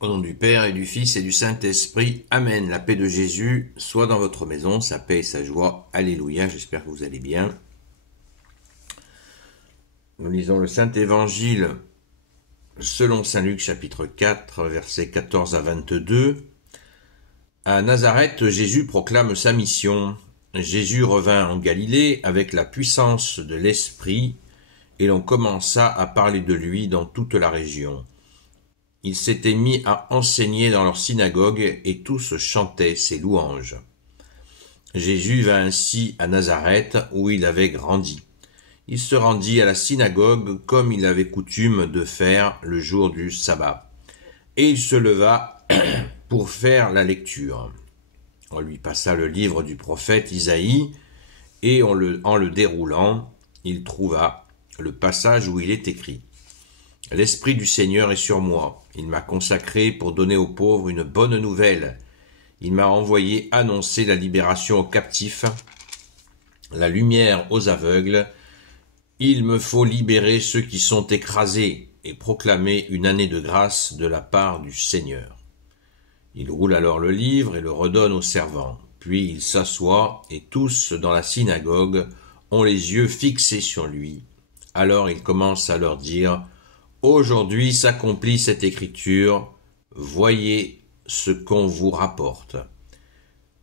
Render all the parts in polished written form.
Au nom du Père et du Fils et du Saint-Esprit. Amen. La paix de Jésus soit dans votre maison, sa paix et sa joie. Alléluia. J'espère que vous allez bien. Nous lisons le Saint-Évangile selon Saint Luc chapitre 4, versets 14 à 22. À Nazareth, Jésus proclame sa mission. Jésus revint en Galilée avec la puissance de l'Esprit et l'on commença à parler de lui dans toute la région. Il s'était mis à enseigner dans leur synagogue et tous chantaient ses louanges. Jésus vint ainsi à Nazareth où il avait grandi. Il se rendit à la synagogue comme il avait coutume de faire le jour du sabbat. Et il se leva pour faire la lecture. On lui passa le livre du prophète Isaïe et en le déroulant, il trouva le passage où il est écrit. L'Esprit du Seigneur est sur moi. Il m'a consacré pour donner aux pauvres une bonne nouvelle. Il m'a envoyé annoncer la libération aux captifs, la lumière aux aveugles. Il me faut libérer ceux qui sont écrasés et proclamer une année de grâce de la part du Seigneur. Il roule alors le livre et le redonne aux servants. Puis il s'assoit et tous dans la synagogue ont les yeux fixés sur lui. Alors il commence à leur dire « Aujourd'hui s'accomplit cette écriture, voyez ce qu'on vous rapporte. »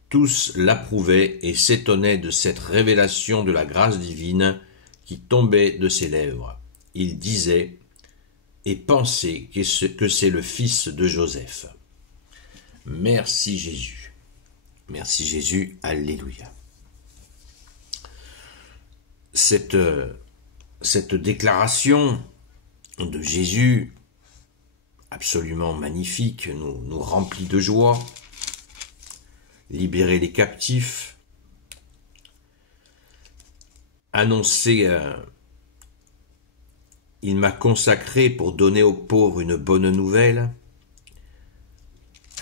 Tous l'approuvaient et s'étonnaient de cette révélation de la grâce divine qui tombait de ses lèvres. Ils disaient et pensaient que c'est le fils de Joseph. Merci Jésus. Merci Jésus. Alléluia. Cette déclaration de Jésus, absolument magnifique, nous remplit de joie. Libérer les captifs, annoncer il m'a consacré pour donner aux pauvres une bonne nouvelle,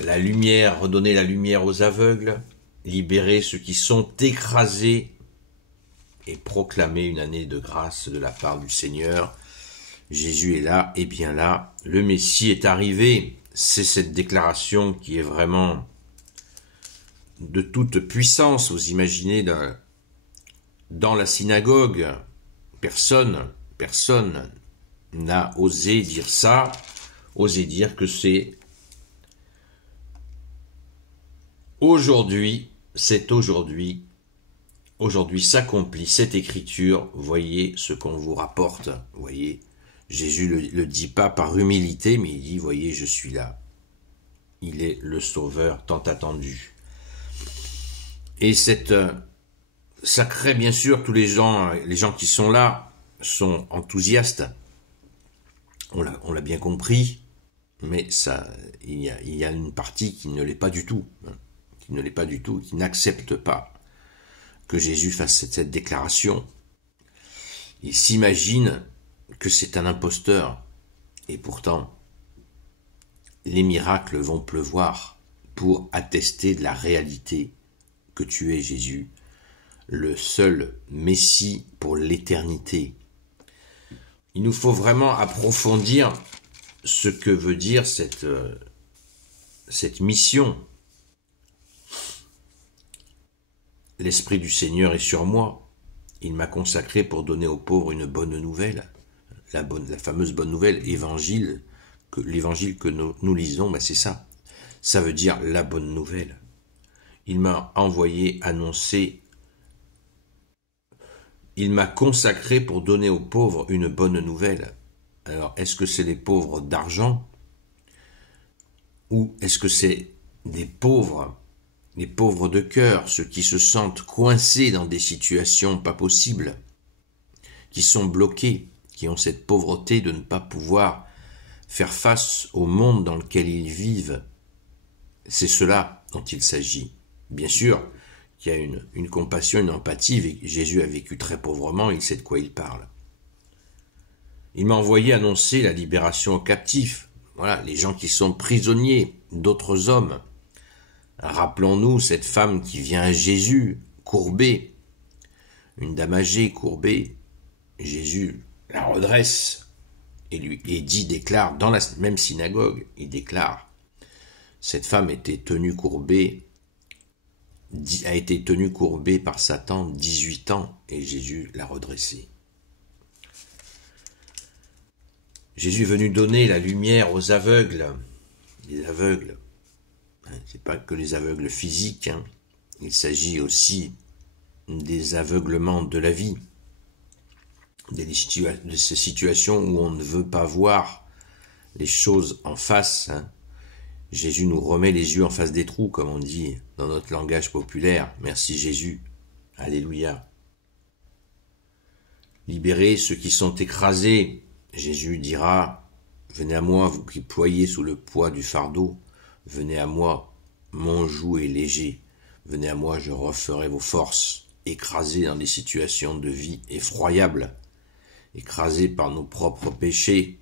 la lumière, redonner la lumière aux aveugles, libérer ceux qui sont écrasés et proclamer une année de grâce de la part du Seigneur. Jésus est là, et bien là, le Messie est arrivé. C'est cette déclaration qui est vraiment de toute puissance. Vous imaginez, dans la synagogue, personne n'a osé dire ça, osé dire que c'est aujourd'hui s'accomplit cette écriture, voyez ce qu'on vous rapporte, voyez. Jésus le dit pas par humilité, mais il dit, voyez, je suis là. Il est le Sauveur tant attendu. Et ça crée bien sûr tous les gens qui sont là sont enthousiastes. On l'a bien compris, mais il y a une partie qui ne l'est pas du tout, qui n'accepte pas que Jésus fasse cette déclaration. Il s'imagine que c'est un imposteur, et pourtant, les miracles vont pleuvoir pour attester de la réalité que tu es, Jésus, le seul Messie pour l'éternité. Il nous faut vraiment approfondir ce que veut dire cette mission. L'Esprit du Seigneur est sur moi. Il m'a consacré pour donner aux pauvres une bonne nouvelle. La fameuse bonne nouvelle, l'évangile que nous lisons, c'est ça. Ça veut dire la bonne nouvelle. Il m'a envoyé annoncer. Il m'a consacré pour donner aux pauvres une bonne nouvelle. Alors, est-ce que c'est les pauvres d'argent? Ou est-ce que c'est des pauvres, les pauvres de cœur, ceux qui se sentent coincés dans des situations pas possibles, qui sont bloqués, qui ont cette pauvreté de ne pas pouvoir faire face au monde dans lequel ils vivent? C'est cela dont il s'agit. Bien sûr qu'il y a une compassion, une empathie. Jésus a vécu très pauvrement, il sait de quoi il parle. Il m'a envoyé annoncer la libération aux captifs. Voilà, les gens qui sont prisonniers d'autres hommes. Rappelons-nous cette femme qui vient à Jésus, courbée, une dame âgée, courbée. Jésus la redresse et déclare dans la même synagogue, il déclare Cette femme a été tenue courbée par Satan 18 ans et Jésus l'a redressée. Jésus est venu donner la lumière aux aveugles. Les aveugles, c'est pas que les aveugles physiques, il s'agit aussi des aveuglements de la vie, de ces situations où on ne veut pas voir les choses en face. Jésus nous remet les yeux en face des trous, comme on dit dans notre langage populaire. Merci Jésus. Alléluia. Libérez ceux qui sont écrasés. Jésus dira, venez à moi, vous qui ployez sous le poids du fardeau. Venez à moi, mon joug est léger. Venez à moi, je referai vos forces. Écrasés dans des situations de vie effroyables. Écrasés par nos propres péchés.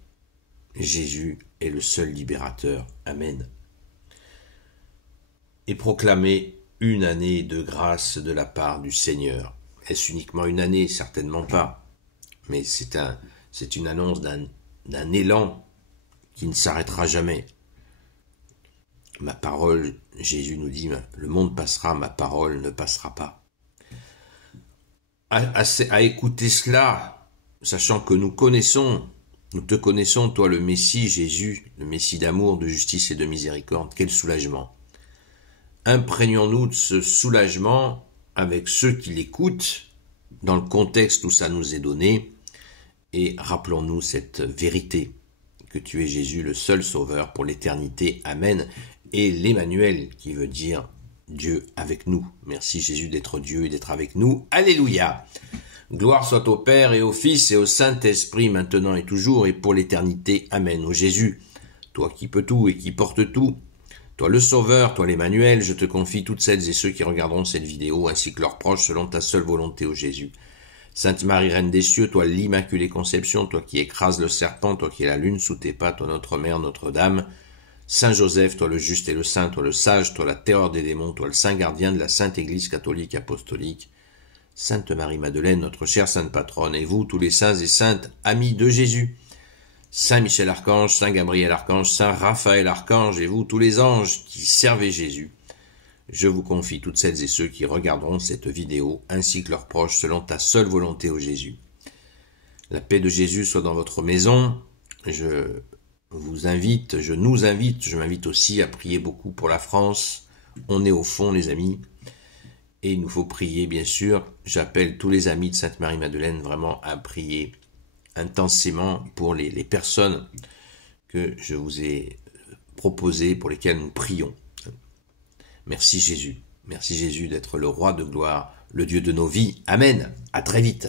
Jésus est le seul libérateur. Amen. Et proclamer une année de grâce de la part du Seigneur. Est-ce uniquement une année? Certainement pas. Mais c'est une annonce d'un élan qui ne s'arrêtera jamais. Ma parole, Jésus nous dit, le monde passera, ma parole ne passera pas. À écouter cela, sachant que nous te connaissons, toi le Messie, Jésus, le Messie d'amour, de justice et de miséricorde, quel soulagement. Imprégnons-nous de ce soulagement avec ceux qui l'écoutent, dans le contexte où ça nous est donné, et rappelons-nous cette vérité, que tu es Jésus, le seul sauveur pour l'éternité. Amen. Et l'Emmanuel, qui veut dire Dieu avec nous. Merci Jésus d'être Dieu et d'être avec nous. Alléluia. Gloire soit au Père et au Fils et au Saint-Esprit, maintenant et toujours et pour l'éternité. Amen. Ô Jésus, toi qui peux tout et qui portes tout, toi le Sauveur, toi l'Emmanuel, je te confie toutes celles et ceux qui regarderont cette vidéo, ainsi que leurs proches, selon ta seule volonté, ô Jésus. Sainte Marie, Reine des cieux, toi l'Immaculée Conception, toi qui écrases le serpent, toi qui es la lune sous tes pas, toi notre Mère, Notre-Dame. Saint Joseph, toi le juste et le saint, toi le sage, toi la terreur des démons, toi le saint gardien de la Sainte Église catholique apostolique. Sainte Marie-Madeleine, notre chère sainte patronne, et vous, tous les saints et saintes, amis de Jésus. Saint Michel Archange, Saint Gabriel Archange, Saint Raphaël Archange, et vous, tous les anges qui servez Jésus. Je vous confie toutes celles et ceux qui regarderont cette vidéo, ainsi que leurs proches, selon ta seule volonté, ô Jésus. La paix de Jésus soit dans votre maison. Je m'invite aussi à prier beaucoup pour la France. On est au fond, les amis, et il nous faut prier, bien sûr. J'appelle tous les amis de Sainte Marie-Madeleine vraiment à prier intensément pour les personnes que je vous ai proposées, pour lesquelles nous prions. Merci Jésus d'être le roi de gloire, le Dieu de nos vies. Amen. À très vite.